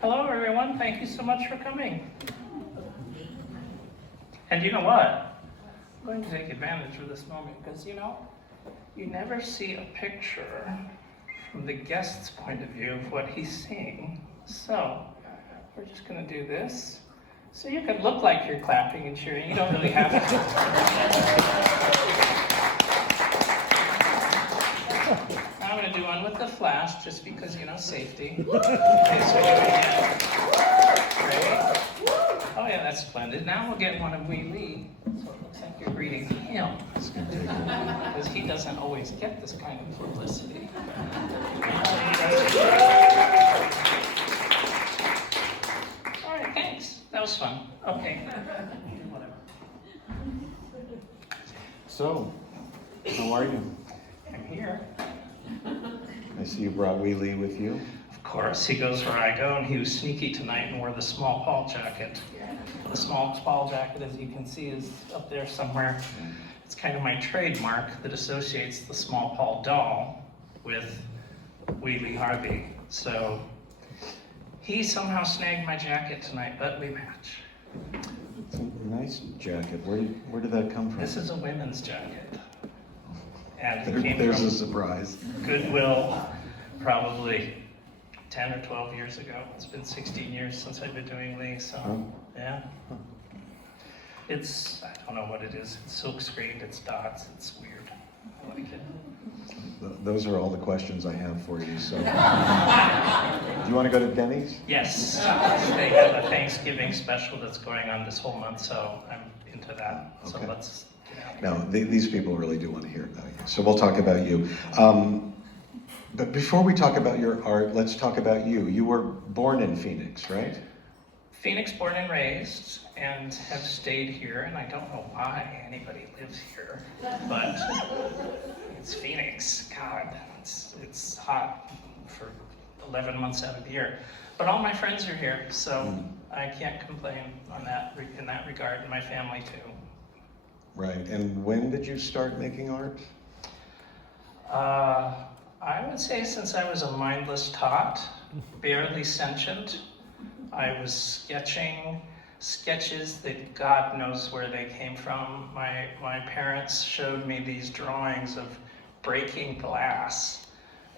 Hello, everyone. Thank you so much for coming. And you know what? I'm going to take advantage of this moment because, you never see a picture from the guest's point of view of what he's seeing. So we're just going to do this. So you can look like you're clapping and cheering. You don't really have to. I'm going to do one with the flash just because, safety. Okay, so here we go. Great. Oh yeah, that's splendid. Now we'll get one of Lee. So it looks like you're greeting him. Because he doesn't always get this kind of publicity. All right, thanks. That was fun. Okay. Whatever. So, how are you? I'm here. I see you brought Wee Lee with you. Of course, he goes where I go, and he was sneaky tonight and wore the small Paul jacket. The small Paul jacket, as you can see, is up there somewhere. It's kind of my trademark that associates the small Paul doll with Lee Harvey. So he somehow snagged my jacket tonight, but we match. It's a nice jacket. Where did that come from? This is a women's jacket. And it came There's from a surprise. Goodwill, probably 10 or 12 years ago. It's been 16 years since I've been doing Lee, so yeah. It's, I don't know what it is. It's silk screened, it's dots, it's weird. I like it. Those are all the questions I have for you. So, do you want to go to Denny's? Yes, they have a Thanksgiving special that's going on this whole month, so I'm into that. So Okay. let's get out. No, these people really do want to hear about you. So we'll talk about you. But before we talk about your art, let's talk about you. You were born in Phoenix, right? Phoenix, born and raised, and have stayed here, and I don't know why anybody lives here, but it's Phoenix. God, it's hot for 11 months out of the year. But all my friends are here, so I can't complain in that regard, and my family too. Right. And when did you start making art? I would say since I was a mindless tot, barely sentient. I was sketching sketches that God knows where they came from. My parents showed me these drawings of breaking glass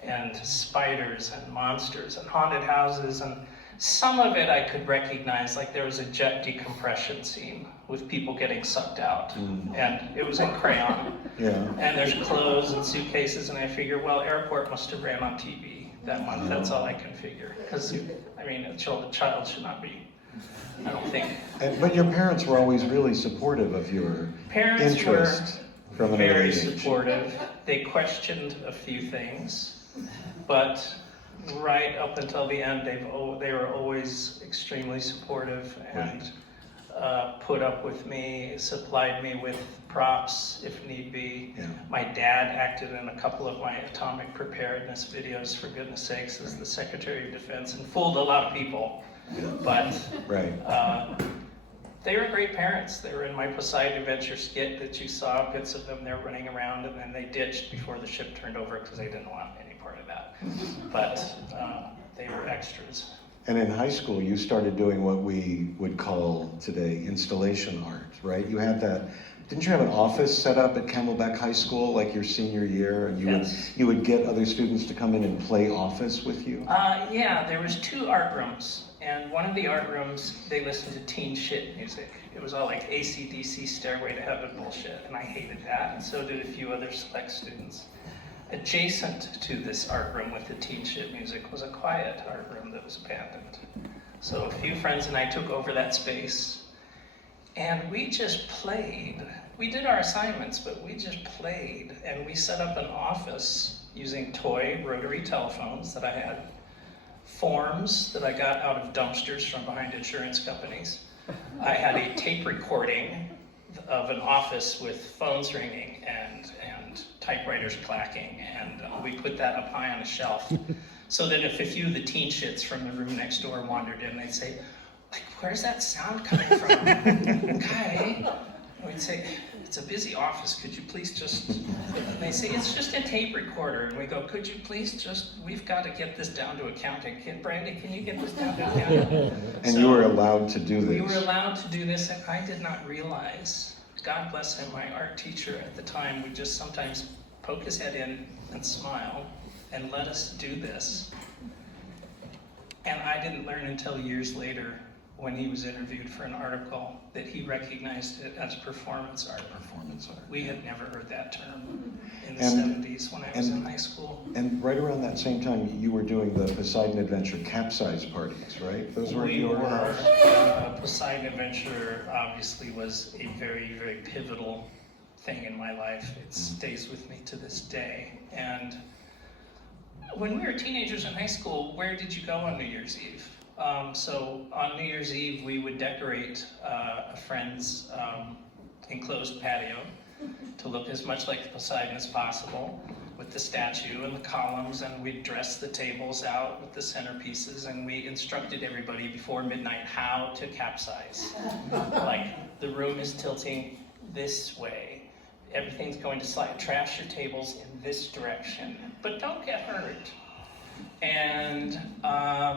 and spiders and monsters and haunted houses, and some of it I could recognize, like there was a jet decompression scene with people getting sucked out, and it was in crayon. Yeah. And there's clothes and suitcases, and I figure, well, Airport must have ran on TV that month. That's all I can figure. Because, I mean, a child should not be, I don't think. But your parents were always really supportive of your interest from an Very early age. supportive. They questioned a few things, but right up until the end, they were always extremely supportive and put up with me, supplied me with props if need be. Yeah. My dad acted in a couple of my atomic preparedness videos, for goodness sakes, as the Secretary of Defense, and fooled a lot of people. Yeah. But Right. they were great parents. They were in my Poseidon Adventure skit that you saw, bits of them there running around, and then they ditched before the ship turned over because they didn't want any part of that. But they were extras. And in high school, you started doing what we would call today installation art, right? You had that. Didn't you have an office set up at Camelback High School like your senior year, and you would get other students to come in and play office with you? Yeah, there was 2 art rooms, and one of the art rooms, they listened to teen shit music. It was all like AC/DC Stairway to Heaven bullshit, and I hated that, and so did a few other select students. Adjacent to this art room with the teen shit music was a quiet art room that was abandoned. So a few friends and I took over that space, and we just played. We did our assignments, but we just played, and we set up an office using toy rotary telephones that I had, forms that I got out of dumpsters from behind insurance companies. I had a tape recording of an office with phones ringing and typewriters clacking, and we put that up high on a shelf so that if a few of the teen shits from the room next door wandered in, they'd say, like, where's that sound coming from? Guy, And we'd say, it's a busy office, could you please just, and they say, it's just a tape recorder. And we go, could you please just, we've got to get this down to accounting. Brandy, can you get this down to accounting? And so you were allowed to do this. We were allowed to do this, and I did not realize, God bless him, my art teacher at the time would just sometimes poke his head in and smile and let us do this. And I didn't learn until years later, when he was interviewed for an article, that he recognized it as performance art. Performance art. We had never heard that term in the And- 70s when I was in high school. And right around that same time, you were doing the Poseidon Adventure capsize parties, right? Those were your house? Poseidon Adventure obviously was a very, very pivotal thing in my life. It stays with me to this day. And when we were teenagers in high school, where did you go on New Year's Eve? So on New Year's Eve, we would decorate a friend's enclosed patio to look as much like the Poseidon as possible, with the statue and the columns, and we'd dress the tables out with the centerpieces, and we instructed everybody before midnight how to capsize. Like, the room is tilting this way. Everything's going to slide. Trash your tables in this direction, but don't get hurt. And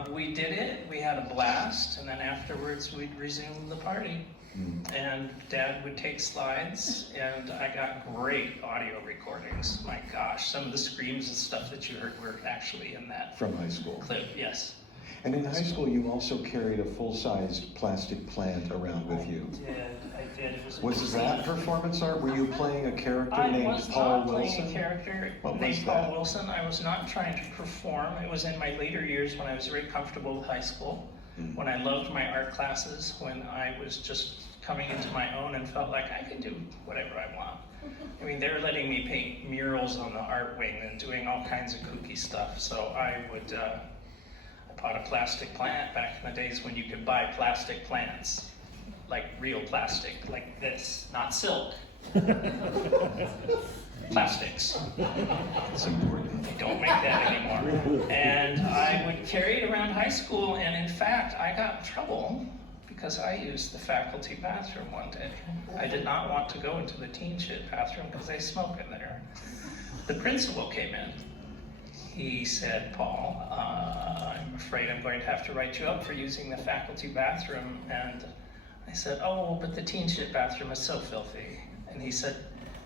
we did it, we had a blast, and then afterwards we'd resume the party. And Dad would take slides, and I got great audio recordings. My gosh, some of the screams and stuff that you heard were actually in that From high school. clip, yes. And in high school, you also carried a full-sized plastic plant around with you. I did. It Was that performance art? Were you playing a character I named was Paul not playing Wilson? a character What named was Paul that? Wilson. I was not trying to perform. It was in my later years when I was very comfortable with high school, when I loved my art classes, when I was just coming into my own and felt like I could do whatever I want. I mean, they were letting me paint murals on the art wing and doing all kinds of kooky stuff. So I bought a plastic plant back in the days when you could buy plastic plants, like real plastic, like this, not silk. Plastics. It's important. They don't make that anymore. And I would carry it around high school, and in fact, I got in trouble because I used the faculty bathroom one day. I did not want to go into the teen shit bathroom because they smoke in there. The principal came in. He said, Paul, I'm afraid I'm going to have to write you up for using the faculty bathroom. And I said, oh, but the teen shit bathroom is so filthy. And he said,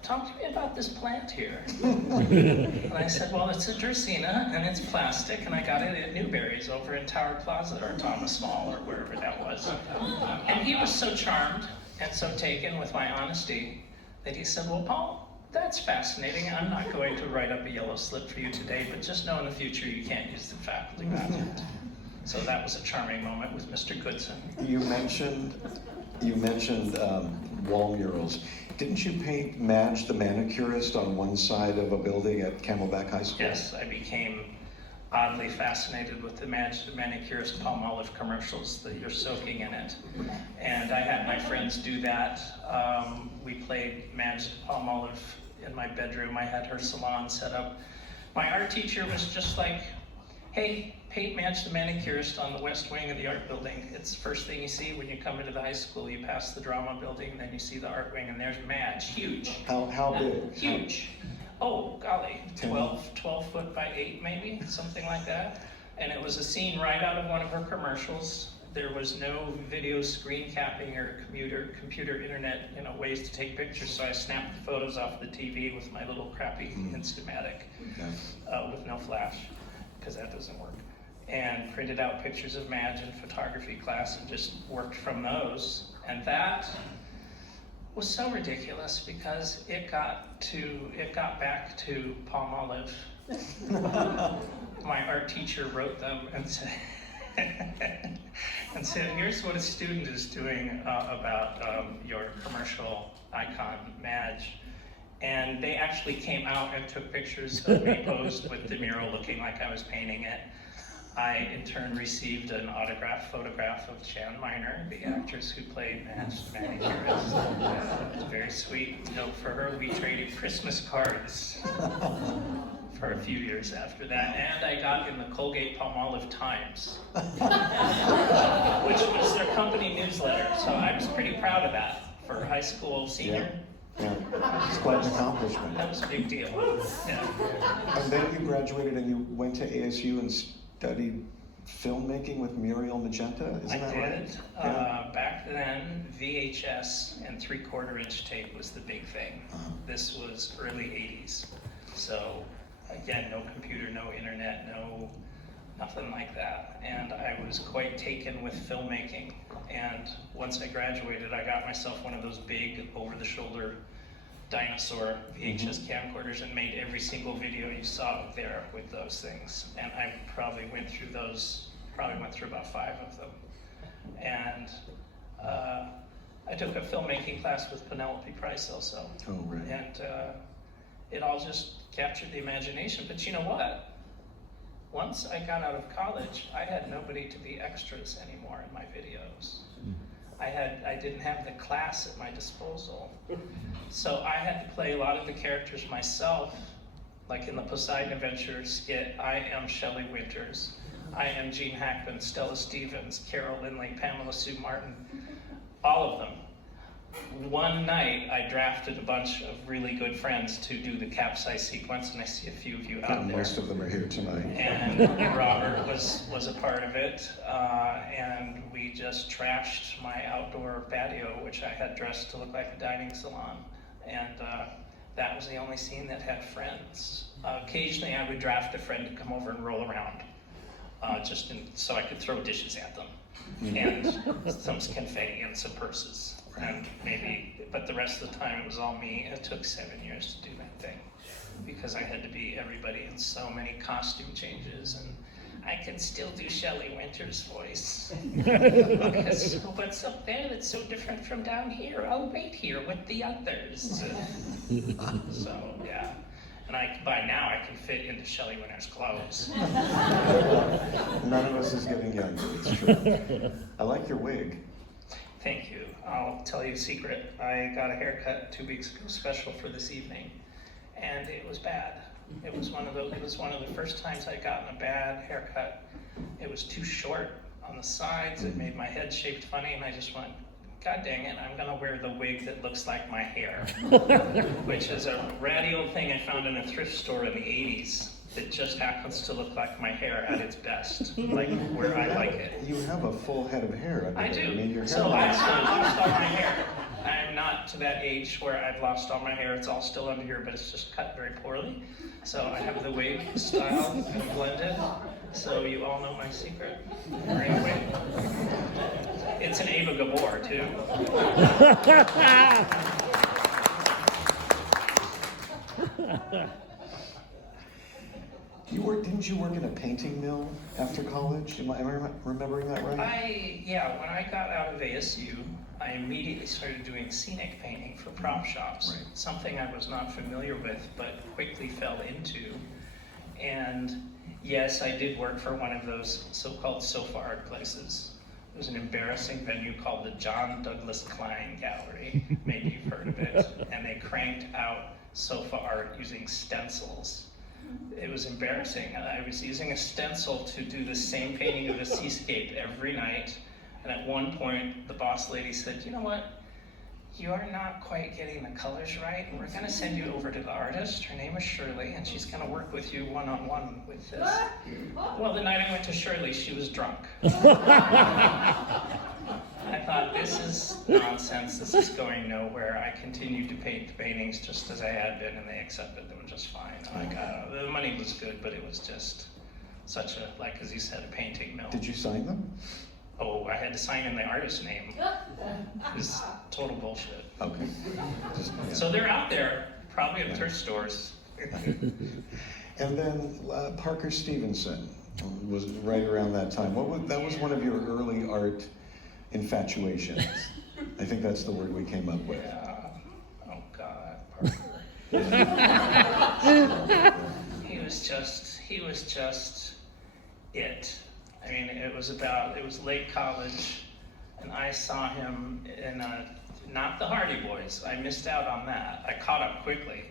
talk to me about this plant here. And I said, well, it's a Dracaena, and it's plastic, and I got it at Newberry's over in Tower Plaza, or Thomas Mall, or wherever that was. And he was so charmed and so taken with my honesty that he said, well, Paul, that's fascinating. I'm not going to write up a yellow slip for you today, but just know in the future you can't use the faculty bathroom. So that was a charming moment with Mr. Goodson. You mentioned wall murals. Didn't you paint Madge the manicurist on one side of a building at Camelback High School? Yes, I became oddly fascinated with the Madge the manicurist Palmolive commercials that you're soaking in it. And I had my friends do that. We played Madge Palmolive in my bedroom. I had her salon set up. My art teacher was just like, hey, paint Madge the manicurist on the west wing of the art building. It's the first thing you see when you come into the high school. You pass the drama building, then you see the art wing, and there's Madge, huge. How big? Huge. Oh, golly, 10? 12 foot by 8 maybe, something like that. And it was a scene right out of one of her commercials. There was no video screen capping or computer internet, ways to take pictures. So I snapped the photos off the TV with my little crappy Instamatic with no flash, because that doesn't work. And printed out pictures of Madge in photography class and just worked from those. And that was so ridiculous because it got back to Palmolive. My art teacher wrote them and said, here's what a student is doing about your commercial icon, Madge. And they actually came out and took pictures of me posed with the mural looking like I was painting it. I, in turn, received an autographed photograph of Jan Miner, the actress who played Madge the manicurist. It was a very sweet note for her. We traded Christmas cards for a few years after that. And I got in the Colgate-Palmolive Times, which was their company newsletter. So I was pretty proud of that. for a high school senior. Yeah, it's quite an accomplishment. That was a big deal. Yeah. And then you graduated and you went to ASU and studied filmmaking with Muriel Magenta, isn't that right? I did. Back then, VHS and 3/4-inch tape was the big thing. This was early 80s. So again, no computer, no internet, nothing like that. And I was quite taken with filmmaking. And once I graduated, I got myself one of those big over-the-shoulder dinosaur VHS camcorders and made every single video you saw up there with those things. And I probably went through about 5 of them. And I took a filmmaking class with Penelope Price also. Oh, right. And it all just captured the imagination. But you know what? Once I got out of college, I had nobody to be extras anymore in my videos. I didn't have the class at my disposal. So I had to play a lot of the characters myself, like in the Poseidon Adventure skit, I am Shelley Winters. I am Gene Hackman, Stella Stevens, Carol Lindley, Pamela Sue Martin, all of them. One night, I drafted a bunch of really good friends to do the capsize sequence, and I see a few of you out there. Most of them are here tonight. And Robrt was a part of it, and we just trashed my outdoor patio, which I had dressed to look like a dining salon. And that was the only scene that had friends. Occasionally, I would draft a friend to come over and roll around, so I could throw dishes at them, and some confetti and some purses. And but the rest of the time it was all me. It took 7 years to do that thing because I had to be everybody in so many costume changes, and I can still do Shelley Winters' voice. Because what's up there that's so different from down here? I'll wait here with the others. So yeah, and by now I can fit into Shelley Winters' clothes. None of us is getting younger, it's true. I like your wig. Thank you. I'll tell you a secret. I got a haircut 2 weeks ago, special for this evening, and it was bad. It was one of the first times I'd gotten a bad haircut. It was too short on the sides. It made my head shaped funny, and I just went, God dang it, I'm gonna wear the wig that looks like my hair, which is a ratty old thing I found in a thrift store in the 80s. It just happens to look like my hair at its best, like where I like it. You have a full head of hair. I do. I mean, your hair So I still lost all my hair. I'm not to that age where I've lost all my hair. It's all still under here, but it's just cut very poorly. So I have the wig style and blended. So you all know my secret. Wearing a wig. It's an Ava Gabor too. Didn't you work in a painting mill after college? Am I remembering that right? When I got out of ASU, I immediately started doing scenic painting for prop shops, Right. Something I was not familiar with, but quickly fell into. And yes, I did work for one of those so-called sofa art places. It was an embarrassing venue called the John Douglas Klein Gallery. Maybe you've heard of it. And they cranked out sofa art using stencils. It was embarrassing. I was using a stencil to do the same painting of a seascape every night. And at one point, the boss lady said, you know what? You are not quite getting the colors right, and we're going to send you over to the artist. Her name is Shirley, and she's going to work with you one-on-one with this. Well, the night I went to Shirley, she was drunk. I thought, this is nonsense. This is going nowhere. I continued to paint the paintings just as I had been, and they accepted them just fine. The money was good, but it was just such a, like as you said, a painting mill. Did you sign them? Oh, I had to sign in the artist's name. It was total bullshit. Okay. So they're out there, probably at thrift stores. And then Parker Stevenson was right around that time. That was one of your early art infatuations. I think that's the word we came up with. Yeah. Oh God, Parker. He was just it. I mean, it was late college, and I saw him in not the Hardy Boys. I missed out on that. I caught up quickly.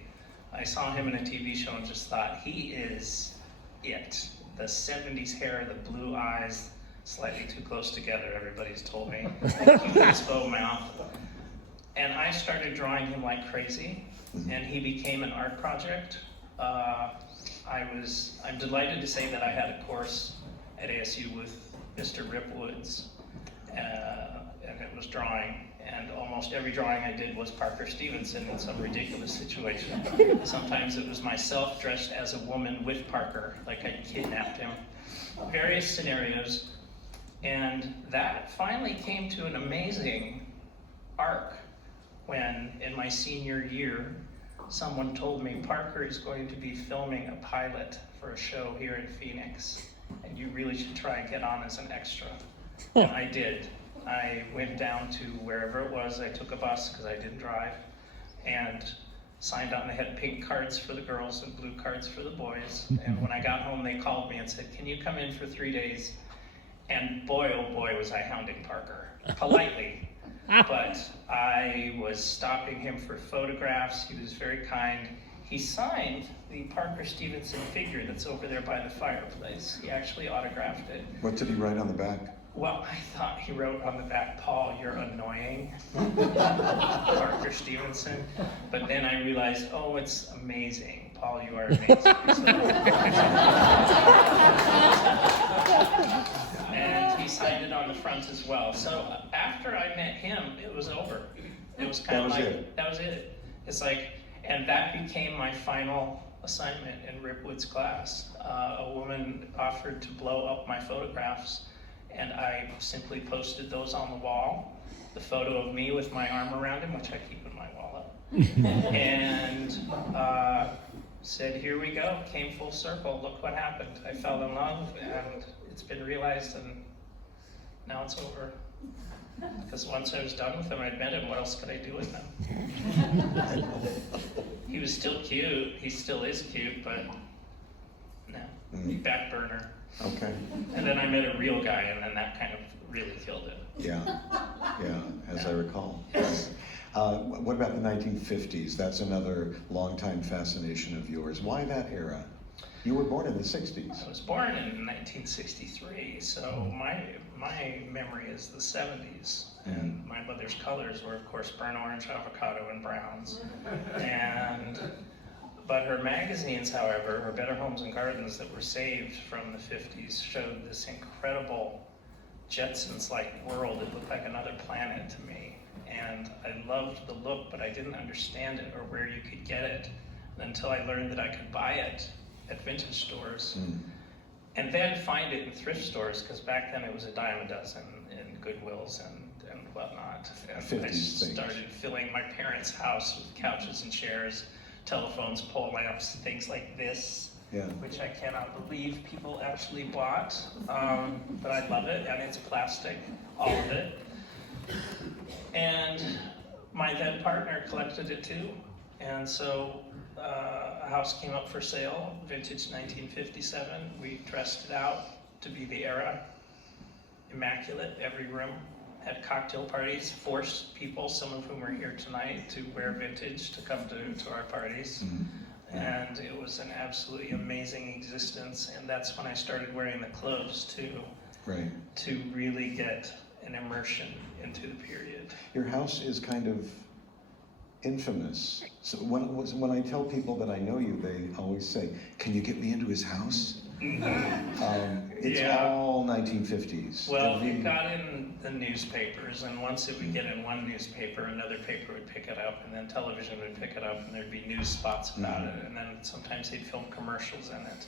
I saw him in a TV show and just thought, he is it. The 70s hair, the blue eyes, slightly too close together, everybody's told me. Cupid's bow mouth. And I started drawing him like crazy, and he became an art project. I'm delighted to say that I had a course at ASU with Mr. Rip Woods, and it was drawing, and almost every drawing I did was Parker Stevenson in some ridiculous situation. Sometimes it was myself dressed as a woman with Parker, like I kidnapped him. Various scenarios, and that finally came to an amazing arc when, in my senior year, someone told me Parker is going to be filming a pilot for a show here in Phoenix, and you really should try and get on as an extra. And I did. I went down to wherever it was. I took a bus because I didn't drive, and signed up, and they had pink cards for the girls and blue cards for the boys. And when I got home, they called me and said, "Can you come in for 3 days?" And boy, oh boy, was I hounding Parker, politely. But I was stopping him for photographs. He was very kind. He signed the Parker Stevenson figure that's over there by the fireplace. He actually autographed it. What did he write on the back? Well, I thought he wrote on the back, "Paul, you're annoying." Parker Stevenson. But then I realized, oh, it's amazing. Paul, you are amazing. And he signed it on the front as well. So after I met him, it was over. It was kind of like, that was it. It's like, and that became my final assignment in Rip Wood's class. A woman offered to blow up my photographs, and I simply posted those on the wall. The photo of me with my arm around him, which I keep in my wallet, and said, "Here we go, came full circle, look what happened." I fell in love, and it's been realized, and now it's over. Because once I was done with him, I'd met him, what else could I do with him? He was still cute, he still is cute, but no, back burner. Okay. And then I met a real guy, and then that kind of really killed it. Yeah, as I recall. Yes. What about the 1950s? That's another longtime fascination of yours. Why that era? You were born in the 60s. I was born in 1963, so my memory is the 70s. And my mother's colors were, of course, burnt orange, avocado, and browns. But her magazines, however, her Better Homes and Gardens that were saved from the 50s, showed this incredible Jetsons-like world. It looked like another planet to me. And I loved the look, but I didn't understand it or where you could get it until I learned that I could buy it at vintage stores. And then find it in thrift stores, because back then it was a dime a dozen in Goodwills and whatnot. And I started filling my parents' house with couches and chairs, telephones, pole lamps, things like this, which I cannot believe people actually bought. But I love it, and it's plastic, all of it. And my then partner collected it too. And so a house came up for sale, vintage 1957. We dressed it out to be the era. Immaculate, every room. Had cocktail parties, forced people, some of whom are here tonight, to wear vintage to come to our parties. And it was an absolutely amazing existence. And that's when I started wearing the clothes too, to really get an immersion into the period. Your house is kind of infamous. So when I tell people that I know you, they always say, "Can you get me into his house?" It's all 1950s. Well, it got in the newspapers, and once it would get in one newspaper, another paper would pick it up, and then television would pick it up, and there'd be news spots about it, and then sometimes they'd film commercials in it.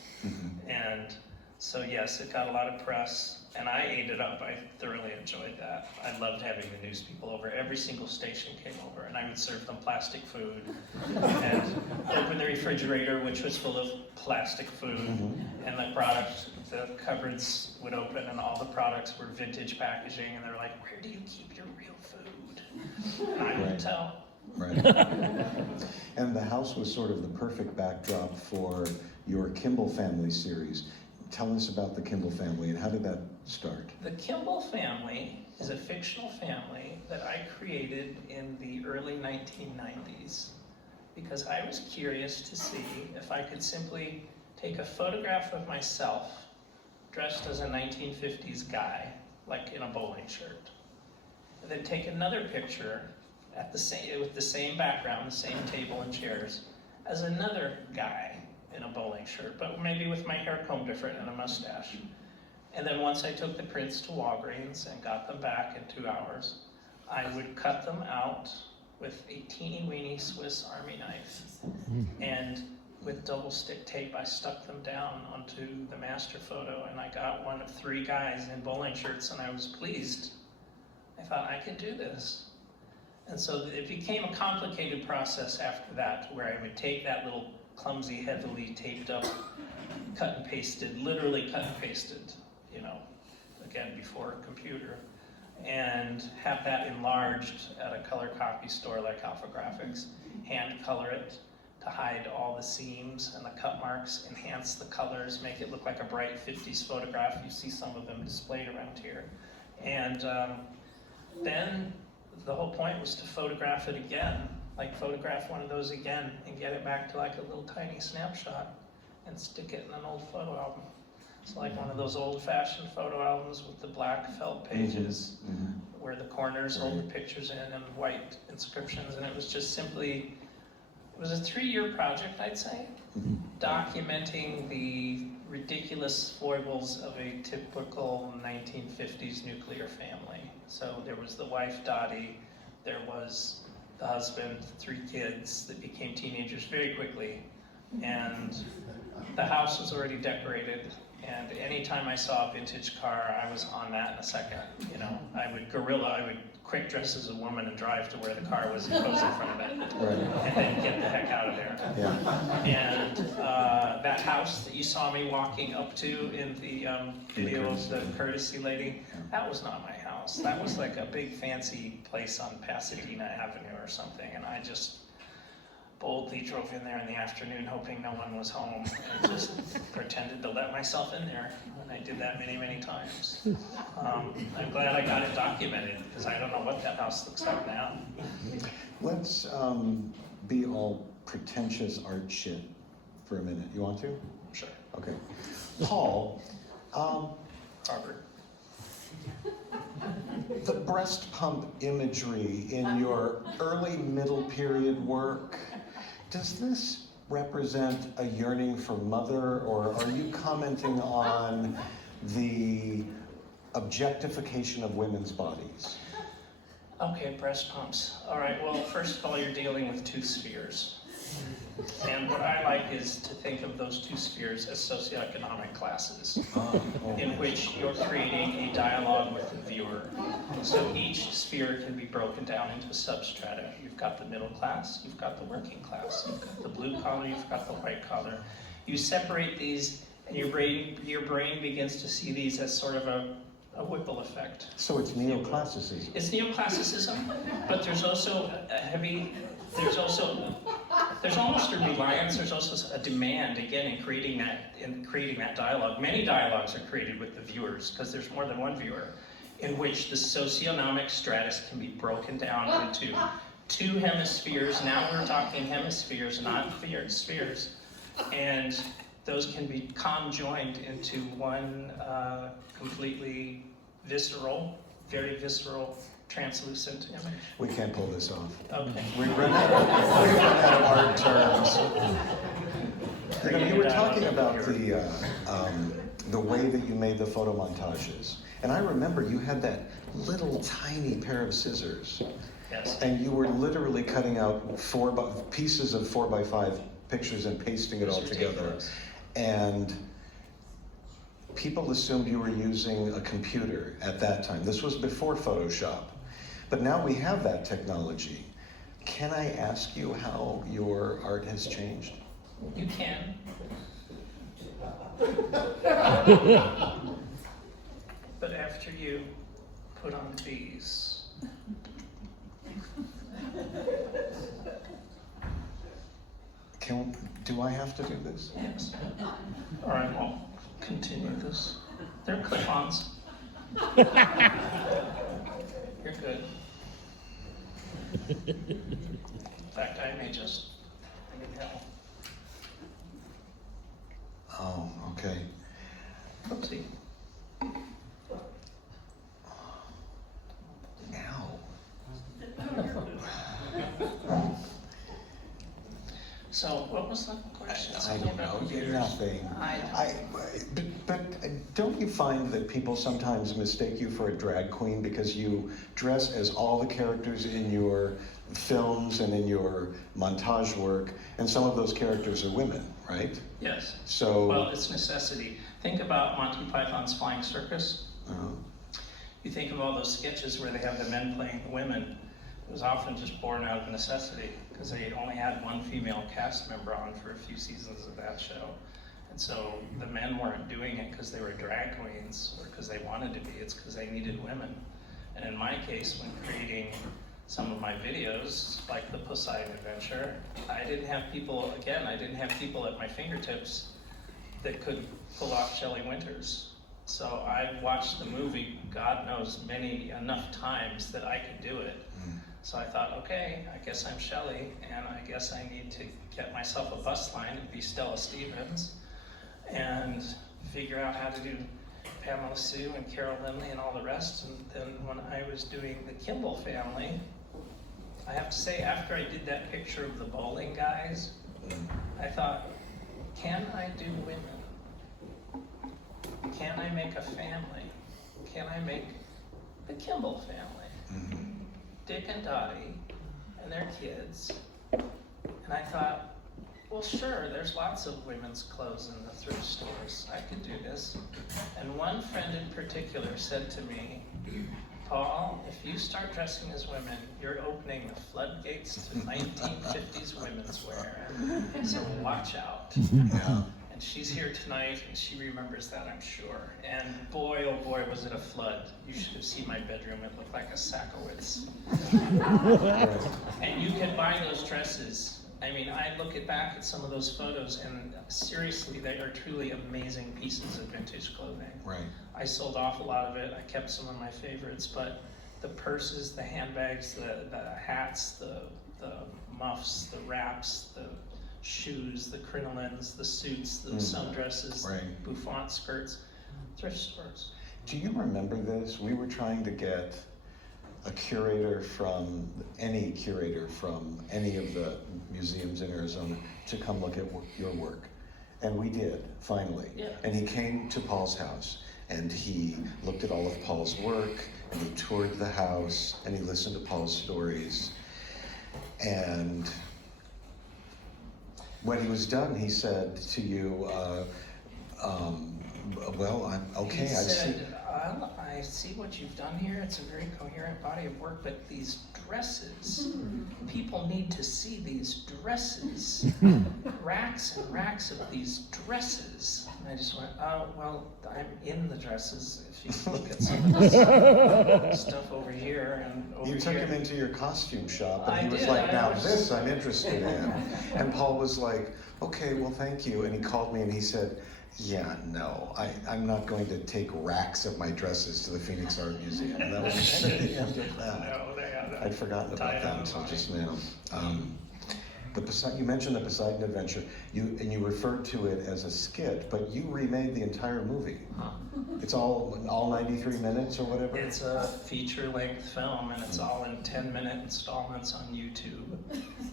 And so yes, it got a lot of press, and I ate it up. I thoroughly enjoyed that. I loved having the news people over. Every single station came over, and I would serve them plastic food and open the refrigerator, which was full of plastic food, and the cupboards would open, and all the products were vintage packaging, and they're like, "Where do you keep your real food?" And I would tell. And the house was sort of the perfect backdrop for your Kimball family series. Tell us about the Kimball family, and how did that start? The Kimball family is a fictional family that I created in the early 1990s because I was curious to see if I could simply take a photograph of myself dressed as a 1950s guy, like in a bowling shirt, and then take another picture with the same background, the same table and chairs, as another guy in a bowling shirt, but maybe with my hair combed different and a mustache. And then once I took the prints to Walgreens and got them back in 2 hours, I would cut them out with a teeny-weeny Swiss Army knife. And with double stick tape, I stuck them down onto the master photo, and I got one of 3 guys in bowling shirts, and I was pleased. I thought, I could do this. And so it became a complicated process after that, where I would take that little clumsy, heavily taped up, cut and pasted, literally cut and pasted, again, before a computer, and have that enlarged at a color copy store like Alpha Graphics, hand color it to hide all the seams and the cut marks, enhance the colors, make it look like a bright 50s photograph. You see some of them displayed around here. And then the whole point was to photograph it again, like photograph one of those again and get it back to like a little tiny snapshot and stick it in an old photo album. It's like one of those old-fashioned photo albums with the black felt pages where the corners hold the pictures in and white inscriptions, and it was just simply, it was a 3-year project, I'd say, documenting the ridiculous foibles of a typical 1950s nuclear family. So there was the wife, Dottie, there was the husband, 3 kids that became teenagers very quickly, and the house was already decorated. And anytime I saw a vintage car, I was on that in a second. I would quick dress as a woman and drive to where the car was and pose in front of it. Right. And then get the heck out of there. Yeah. And that house that you saw me walking up to in the video of the courtesy lady, that was not my house. That was like a big fancy place on Pasadena Avenue or something. And I just boldly drove in there in the afternoon hoping no one was home and just pretended to let myself in there. And I did that many, many times. I'm glad I got it documented because I don't know what that house looks like now. Let's be all pretentious art shit for a minute. You want to? Sure. Okay. Paul, Robrt. The breast pump imagery in your early middle period work, does this represent a yearning for mother, or are you commenting on the objectification of women's bodies? Okay, breast pumps. All right, well, first of all, you're dealing with 2 spheres. And what I like is to think of those 2 spheres as socioeconomic classes, in which you're creating a dialogue with the viewer. So each sphere can be broken down into substrata. You've got the middle class, you've got the working class, you've got the blue collar, you've got the white collar. You separate these, and your brain begins to see these as sort of a Whipple effect. So it's neoclassicism. It's neoclassicism, but there's also there's almost a reliance, there's also a demand, again, in creating that dialogue. Many dialogues are created with the viewers, because there's more than one viewer, in which the socioeconomic stratus can be broken down into 2 hemispheres. Now we're talking hemispheres, not spheres. And those can be conjoined into one completely visceral, very visceral, translucent image. We can't pull this off. Okay. We run out of art terms. You were talking about the way that you made the photo montages. And I remember you had that little tiny pair of scissors. Yes. And you were literally cutting out pieces of 4x5 pictures and pasting it all together. And people assumed you were using a computer at that time. This was before Photoshop. But now we have that technology. Can I ask you how your art has changed? You can. But after you put on these. Do I have to do this? Yes. All right, well, continue this. They're clip-ons. You're good. In fact, I may just bring it down. Oh, okay. Oopsie. Ow. what was the question? I don't know, nothing. But don't you find that people sometimes mistake you for a drag queen because you dress as all the characters in your films and in your montage work, and some of those characters are women, right? Yes. So. Well, it's necessity. Think about Monty Python's Flying Circus. You think of all those sketches where they have the men playing the women. It was often just born out of necessity because they only had one female cast member on for a few seasons of that show. And so the men weren't doing it because they were drag queens or because they wanted to be, it's because they needed women. And in my case, when creating some of my videos, like the Poseidon Adventure, I didn't have people at my fingertips that could pull off Shelley Winters. So I watched the movie, God knows, enough times that I could do it. So I thought, okay, I guess I'm Shelley, and I guess I need to get myself a bus line and be Stella Stevens, and figure out how to do Pamela Sue and Carol Lindley and all the rest. And then when I was doing the Kimball family, I have to say, after I did that picture of the bowling guys, I thought, can I do women? Can I make a family? Can I make the Kimball family? Dick and Dottie and their kids. And I thought, well, sure, there's lots of women's clothes in the thrift stores. I could do this. And one friend in particular said to me, Paul, if you start dressing as women, you're opening the floodgates to 1950s women's wear. So watch out. Yeah. And she's here tonight, and she remembers that, I'm sure. And boy, oh boy, was it a flood. You should have seen my bedroom. It looked like a Sakowitz. And you can buy those dresses. I mean, I look back at some of those photos, and seriously, they are truly amazing pieces of vintage clothing. Right. I sold off a lot of it. I kept some of my favorites, but the purses, the handbags, the hats, the muffs, the wraps, the shoes, the crinolines, the suits, the sundresses, bouffant skirts, thrift stores. Do you remember this? We were trying to get a curator from any of the museums in Arizona to come look at your work. And we did, finally. Yeah. And he came to Paul's house, and he looked at all of Paul's work, and he toured the house, and he listened to Paul's stories. And when he was done, he said to you, well, I'm okay. He said, I see what you've done here. It's a very coherent body of work, but these dresses, people need to see these dresses. Racks and racks of these dresses. And I just went, oh, well, I'm in the dresses. If you look at some of this stuff over here and over here. You took him into your costume shop, and he was did. like, now this I'm interested in. And Paul was like, okay, well, thank you. And he called me and he said, yeah, no, I'm not going to take racks of my dresses to the Phoenix Art Museum. And that was kind of the end of that. No, I'd forgotten about that until just now. You mentioned the Poseidon Adventure, and you referred to it as a skit, but you remade the entire movie. It's all 93 minutes or whatever? It's a feature-length film, and it's all in 10-minute installments on YouTube,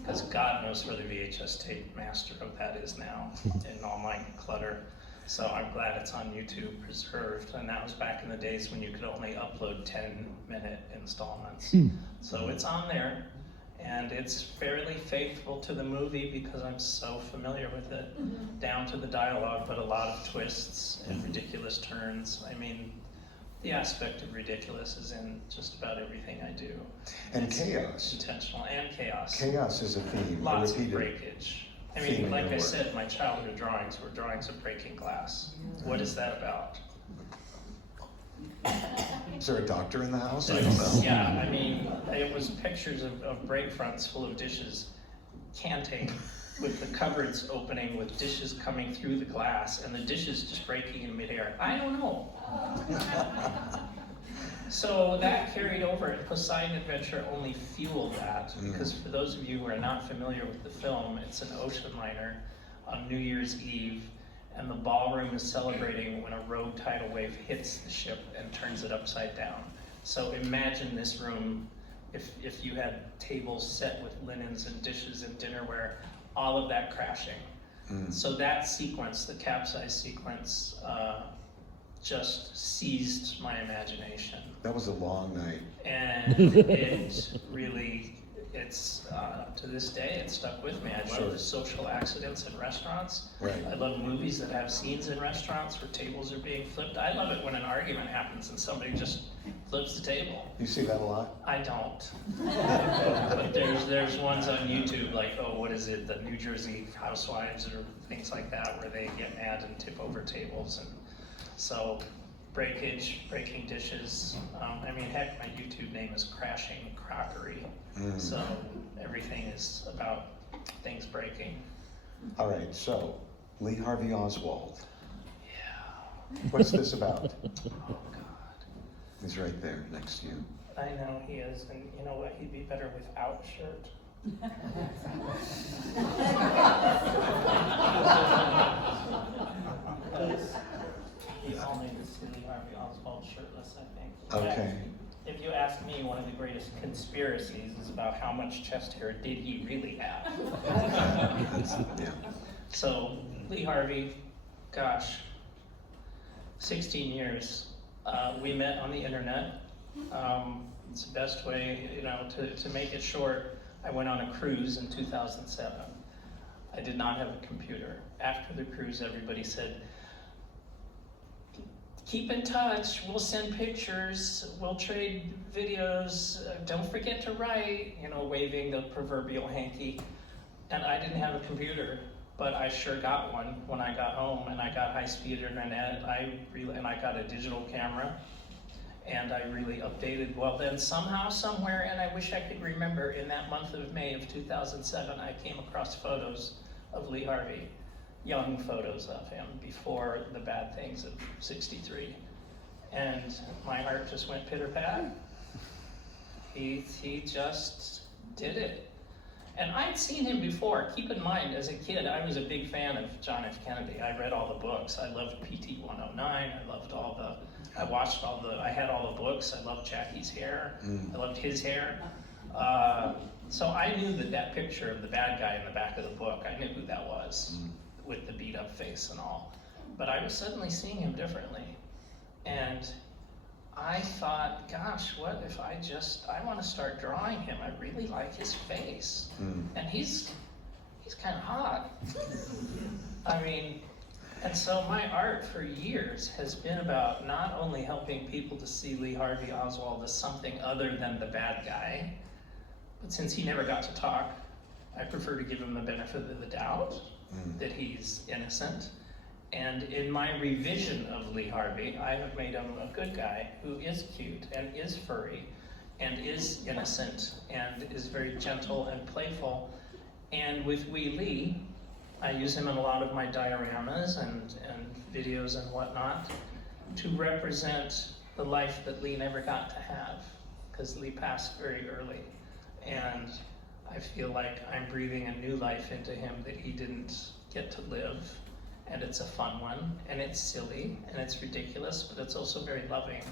because God knows where the VHS tape master of that is now, in all my clutter. So I'm glad it's on YouTube preserved, and that was back in the days when you could only upload 10-minute installments. So it's on there, and it's fairly faithful to the movie because I'm so familiar with it, down to the dialogue, but a lot of twists and ridiculous turns. I mean, the aspect of ridiculous is in just about everything I do. And it's chaos. Intentional, and chaos. Chaos is a theme. Lots of breakage. I mean, like I said, my childhood drawings were drawings of breaking glass. What is that about? Is there a doctor in the house? I don't know. Yeah, I mean, it was pictures of break fronts full of dishes canting with the cupboards opening with dishes coming through the glass and the dishes just breaking in midair. I don't know. So that carried over, and Poseidon Adventure only fueled that, because for those of you who are not familiar with the film, it's an ocean liner on New Year's Eve, and the ballroom is celebrating when a rogue tidal wave hits the ship and turns it upside down. So imagine this room, if you had tables set with linens and dishes and dinnerware, all of that crashing. So that sequence, the capsize sequence, just seized my imagination. That was a long night. And it really, it's, to this day, it stuck with me. I love the social accidents in restaurants. Right. I love movies that have scenes in restaurants where tables are being flipped. I love it when an argument happens and somebody just flips the table. You see that a lot? I don't. But there's ones on YouTube like, oh, what is it, the New Jersey housewives or things like that, where they get mad and tip over tables. And so breaking dishes. I mean, heck, my YouTube name is Crashing Crockery. So everything is about things breaking. All right, so Lee Harvey Oswald. Yeah. What's this about? Oh, God. He's right there next to you. I know he is, and you know what? He'd be better without shirt. We all need to see Lee Harvey Oswald shirtless, I think. Okay. If you ask me, one of the greatest conspiracies is about how much chest hair did he really have. Yeah. So, Lee Harvey, gosh, 16 years. We met on the internet. It's the best way, you know, to make it short. I went on a cruise in 2007. I did not have a computer. After the cruise, everybody said, keep in touch, we'll send pictures, we'll trade videos, don't forget to write, you know, waving the proverbial hanky. And I didn't have a computer, but I sure got one when I got home, and I got high-speed internet, and I got a digital camera, and I really updated. Well, then somehow, somewhere, and I wish I could remember, in that month of May of 2007, I came across photos of Lee Harvey. Young photos of him before the bad things of '63, and my heart just went pitter-pat. He just did it. And I'd seen him before. Keep in mind, as a kid, I was a big fan of John F. Kennedy. I read all the books. I loved PT 109. I loved I had all the books. I loved Jackie's hair. I loved his hair. So I knew that picture of the bad guy in the back of the book, I knew who that was. With the beat up face and all. But I was suddenly seeing him differently. And I thought, gosh, what if I want to start drawing him. I really like his face. And he's kind of hot. I mean, and so my art for years has been about not only helping people to see Lee Harvey Oswald as something other than the bad guy, but since he never got to talk, I prefer to give him the benefit of the doubt. That he's innocent. And in my revision of Lee Harvey, I have made him a good guy who is cute and is furry and is innocent and is very gentle and playful. And with Wee Lee, I use him in a lot of my dioramas and videos and whatnot to represent the life that Lee never got to have, because Lee passed very early. And I feel like I'm breathing a new life into him that he didn't get to live. And it's a fun one, and it's silly, and it's ridiculous, but it's also very loving.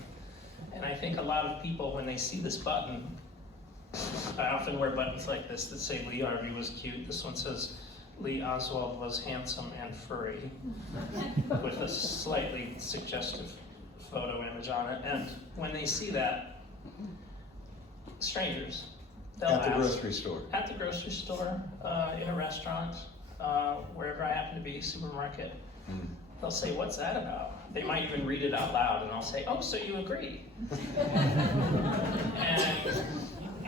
And I think a lot of people, when they see this button, I often wear buttons like this that say Lee Harvey was cute. This one says Lee Oswald was handsome and furry, with a slightly suggestive photo image on it. And when they see that, strangers, they'll At the ask, grocery store. At the grocery store, in a restaurant, wherever I happen to be, supermarket. They'll say, what's that about? They might even read it out loud, and I'll say, oh, so you agree. And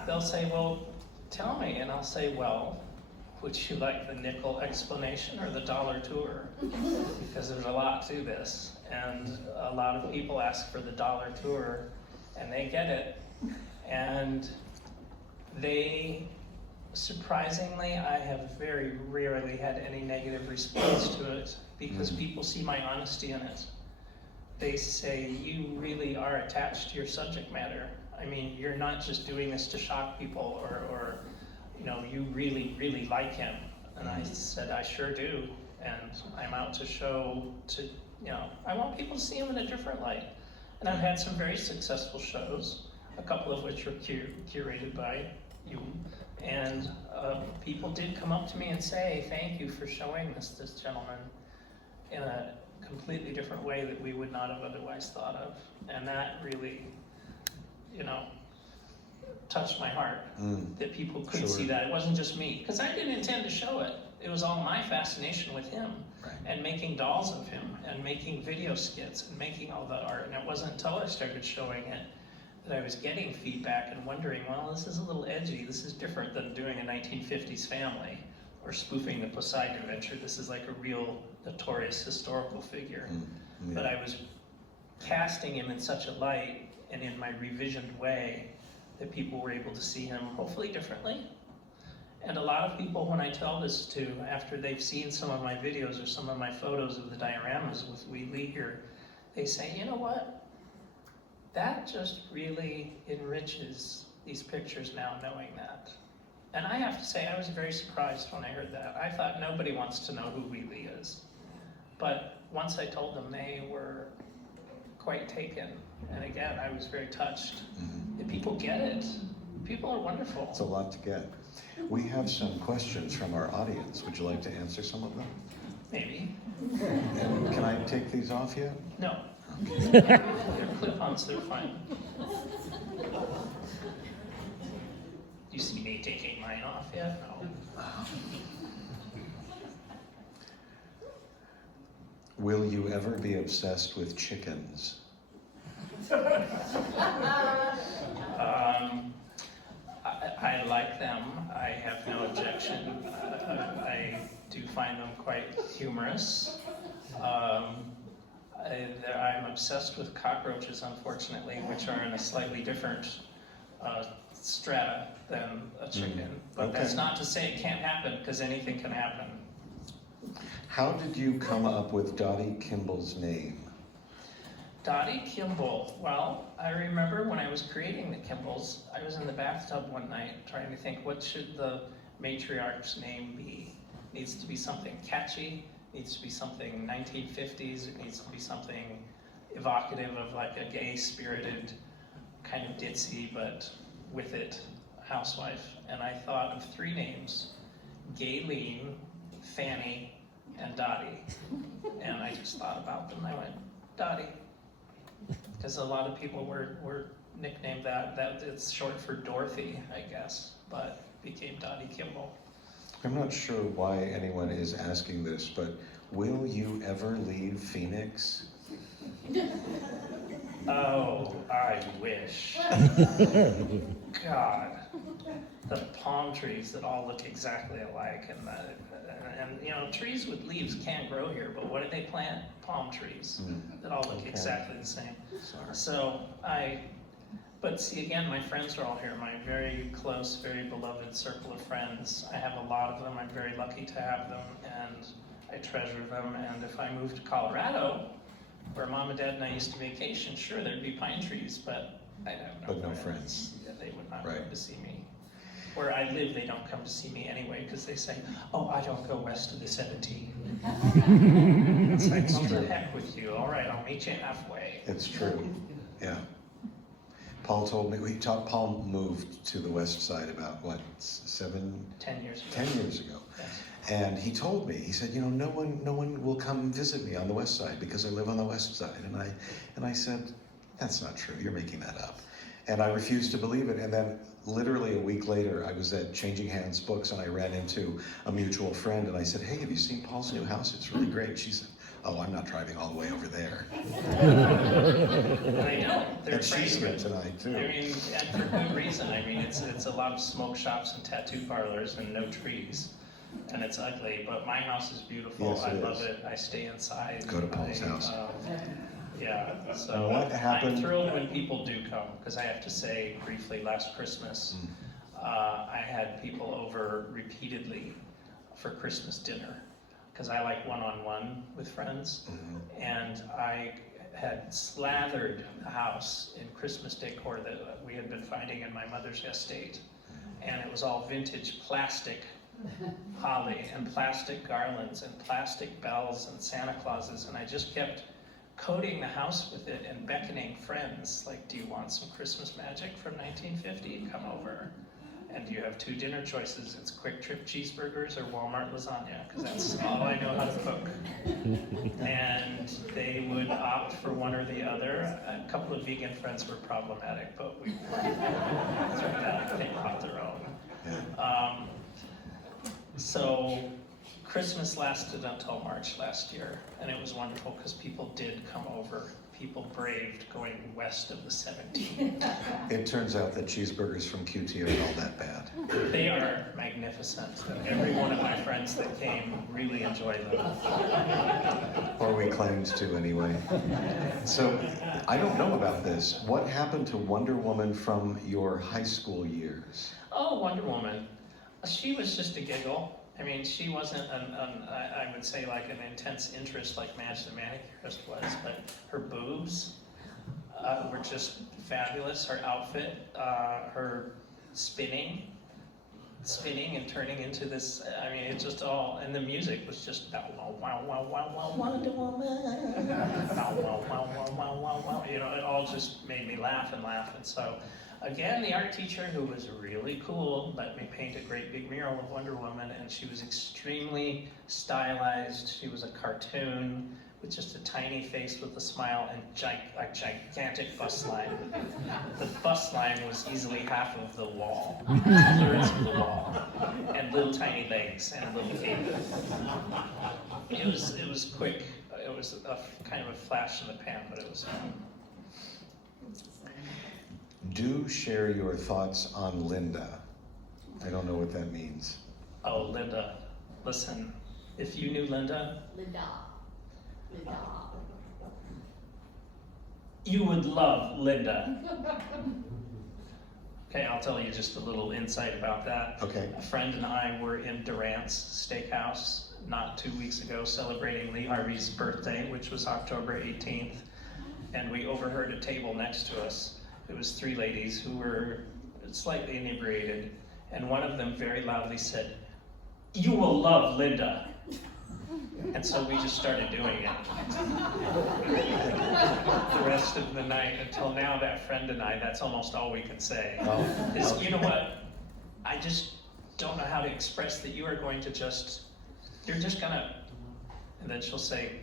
they'll say, well, tell me. And I'll say, well, would you like the nickel explanation or the dollar tour? Because there's a lot to this. And a lot of people ask for the dollar tour, and they get it. And they, surprisingly, I have very rarely had any negative response to it, because people see my honesty in it. They say, you really are attached to your subject matter. I mean, you're not just doing this to shock people, or you know, you really, really like him. And I said, I sure do. And I'm out to show, you know, I want people to see him in a different light. And I've had some very successful shows, a couple of which were curated by And people did come up to me and say, thank you for showing this gentleman in a completely different way that we would not have otherwise thought of. And that really, you know, touched my heart, that people could see that. It wasn't just me, because I didn't intend to show it. It was all my fascination with him, and making dolls of him, and making video skits, and making all that art. And it wasn't until I started showing it that I was getting feedback and wondering, well, this is a little edgy. This is different than doing a 1950s family or spoofing the Poseidon Adventure. This is like a real notorious historical figure. But I was casting him in such a light and in my revisioned way that people were able to see him hopefully differently. And a lot of people, when I tell this to, after they've seen some of my videos or some of my photos of the dioramas with Lee here, they say, you know what? That just really enriches these pictures now, knowing that. And I have to say, I was very surprised when I heard that. I thought nobody wants to know who Lee is. But once I told them, they were quite taken. And again, I was very touched. And people get it. People are wonderful. It's a lot to get. We have some questions from our audience. Would you like to answer some of them? Maybe. And can I take these off yet? No. They're clip-ons, they're fine. You see me taking mine off yet? No. Will you ever be obsessed with chickens? I like them. I have no objection. I do find them quite humorous. I'm obsessed with cockroaches, unfortunately, which are in a slightly different strata than a chicken. But that's not to say it can't happen, because anything can happen. How did you come up with Dottie Kimball's name? Dottie Kimball. Well, I remember when I was creating the Kimballs, I was in the bathtub one night trying to think, what should the matriarch's name be? It needs to be something catchy. Needs to be something 1950s, it needs to be something evocative of like a gay, spirited, kind of ditzy, but with it, housewife. And I thought of 3 names, Gayleen, Fanny, and Dottie. And I just thought about them, I went, Dottie. Because a lot of people were nicknamed that it's short for Dorothy, I guess, but became Dottie Kimball. I'm not sure why anyone is asking this, but will you ever leave Phoenix? Oh, I wish. God, the palm trees that all look exactly alike, and you know, trees with leaves can't grow here, but what do they plant? Palm trees that all look exactly the same. So but see, again, my friends are all here, my very close, very beloved circle of friends. I have a lot of them, I'm very lucky to have them, and I treasure them. And if I moved to Colorado, where Mom and Dad and I used to vacation, sure, there'd be pine trees, but I'd have no friends. Yeah, they would not come to see me. Where I live, they don't come to see me anyway, because they say, oh, I don't go west of the 17. It's like, what the heck with you? All right, I'll meet you halfway. It's true, yeah. Paul told me, Paul moved to the west side about, what, 10 years ago. 10 years ago. Yes. And he told me, he said, you know, no one will come visit me on the west side because I live on the west side. And I said, that's not true, you're making that up. And I refused to believe it. And then literally a week later, I was at Changing Hands Books and I ran into a mutual friend and I said, hey, have you seen Paul's new house? It's really great. She said, oh, I'm not driving all the way over there. I know. And she's here tonight, too. I mean, and for good reason. I mean, it's a lot of smoke shops and tattoo parlors and no trees. And it's ugly, but my house is beautiful. Yes, I love it. I stay inside. Go to Paul's house. Yeah, so what happened? I'm thrilled when people do come, because I have to say briefly, last Christmas, I had people over repeatedly for Christmas dinner, because I like one-on-one with friends, and I had slathered the house in Christmas decor that we had been finding in my mother's estate, and it was all vintage plastic holly and plastic garlands and plastic bells and Santa Clauses, and I just kept coating the house with it and beckoning friends, like, do you want some Christmas magic from 1950? Come over. and you have 2 dinner choices. It's Quick Trip cheeseburgers or Walmart lasagna, because that's all I know how to cook. And they would opt for one or the other. A couple of vegan friends were problematic, but we they brought their own. So Christmas lasted until March last year, and it was wonderful because people did come over. People braved going west of the 17. It turns out that cheeseburgers from QT aren't all that bad. They are magnificent. Every one of my friends that came really enjoyed them. Or we claimed to anyway. So, I don't know about this. What happened to Wonder Woman from your high school years? Oh, Wonder Woman. She was just a giggle. I mean, she wasn't I would say like an intense interest like Madge the Manicurist was, but her boobs were just fabulous. Her outfit, her spinning and turning into this, I mean, it just all, and the music was just wow, wow, wow, wow, wow, Wonder Woman, wow, wow, wow, wow, wow, wow, wow, you know, it all just made me laugh, and so, again, the art teacher, who was really cool, let me paint a great big mural of Wonder Woman, and she was extremely stylized. She was a cartoon with just a tiny face with a smile and a gigantic bust line. The bust line was easily half of the wall, 2/3 of the wall, and little tiny legs and a little cape. It was quick. It was a kind of a flash in the pan, but it was fun. Do share your thoughts on Linda. I don't know what that means. Oh, Linda. Listen, if you knew Linda, you would love Linda. Okay, I'll tell you just a little insight about that. Okay. A friend and I were in Durant's Steakhouse not 2 weeks ago celebrating Lee Harvey's birthday, which was October 18th, and we overheard a table next to us. It was 3 ladies who were slightly inebriated, and one of them very loudly said, "You will love Linda." And so we just started doing it. The rest of the night until now, that friend and I, that's almost all we can say. Is, you know what? I just don't know how to express that you are going to you're just gonna, and then she'll say,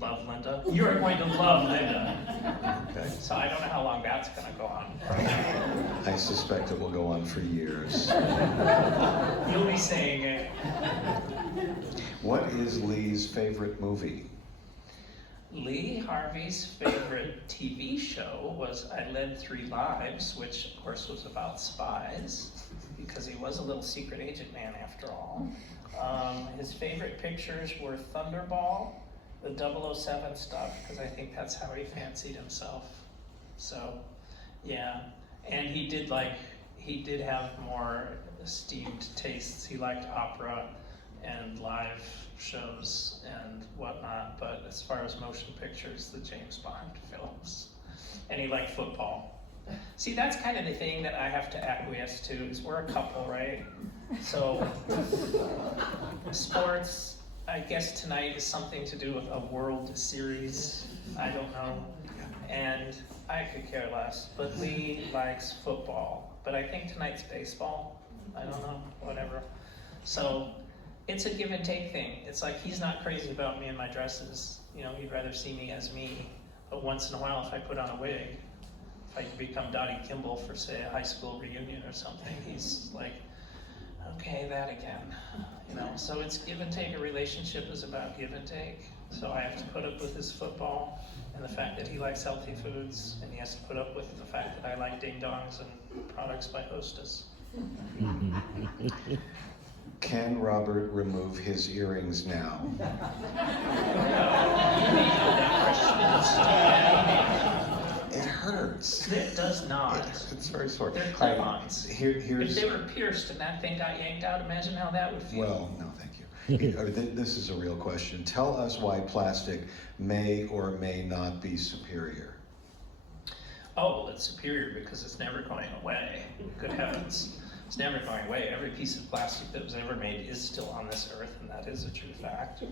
"Love Linda." You are going to love Linda. Okay. So I don't know how long that's gonna go on. I suspect it will go on for years. You'll be saying it. What is Lee's favorite movie? Lee Harvey's favorite TV show was I Led 3 Lives, which of course was about spies, because he was a little secret agent man after all. His favorite pictures were Thunderball, the 007 stuff, because I think that's how he fancied himself. So, yeah. And he did have more esteemed tastes. He liked opera and live shows and whatnot, but as far as motion pictures, the James Bond films. And he liked football. See, that's kind of the thing that I have to acquiesce to, is we're a couple, right? So, sports, I guess tonight is something to do with a World Series. I don't know. And I could care less, but Lee likes football. But I think tonight's baseball. I don't know, whatever. So it's a give and take thing. It's like he's not crazy about me and my dresses. You know, he'd rather see me as me. But once in a while, if I put on a wig, if I become Dottie Kimball for, say, a high school reunion or something, he's like, okay, that again. You know, so it's give and take. A relationship is about give and take. So I have to put up with his football and the fact that he likes healthy foods, and he has to put up with the fact that I like ding-dongs and products by Hostess. Can Robert remove his earrings now? It hurts. It does not. It's very sore. They're clip-ons. Here's. If they were pierced and that thing got yanked out, imagine how that would feel. Well, no, thank you. This is a real question. Tell us why plastic may or may not be superior. Oh, well, it's superior because it's never going away. Good heavens. It's never going away. Every piece of plastic that was ever made is still on this earth, and that is a true fact.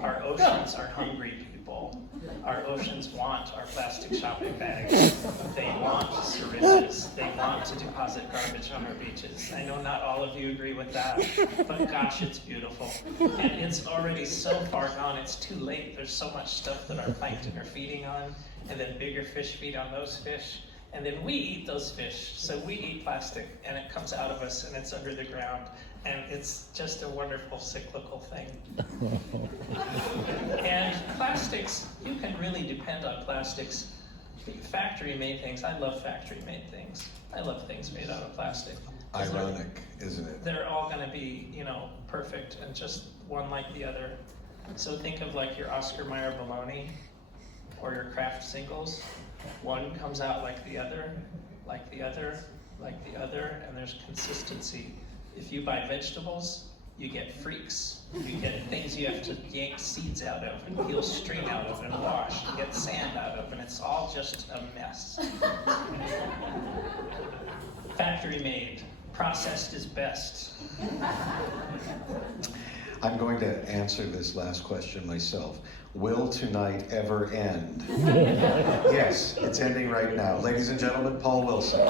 Our oceans are hungry people. Our oceans want our plastic shopping bags. They want syringes. beaches. They want to deposit garbage on our beaches. I know not all of you agree with that, but gosh, it's beautiful. And it's already so far gone, it's too late. There's so much stuff that our plankton are feeding on, and then bigger fish feed on those fish. And then we eat those fish. So we eat plastic, and it comes out of us, and it's under the ground. And it's just a wonderful cyclical thing. And plastics, you can really depend on plastics. Factory-made things, I love factory-made things. I love things made out of plastic. Ironic, isn't it? They're all gonna be, perfect and just one like the other. So think of like your Oscar Mayer bologna or your Kraft singles. One comes out like the other, like the other, like the other, and there's consistency. If you buy vegetables, you get freaks. You get things you have to yank seeds out of and peel string out of and wash and get sand out of, and it's all just a mess. Factory made, processed is best. I'm going to answer this last question myself. Will tonight ever end? Yes, it's ending right now. Ladies and gentlemen, Paul Wilson.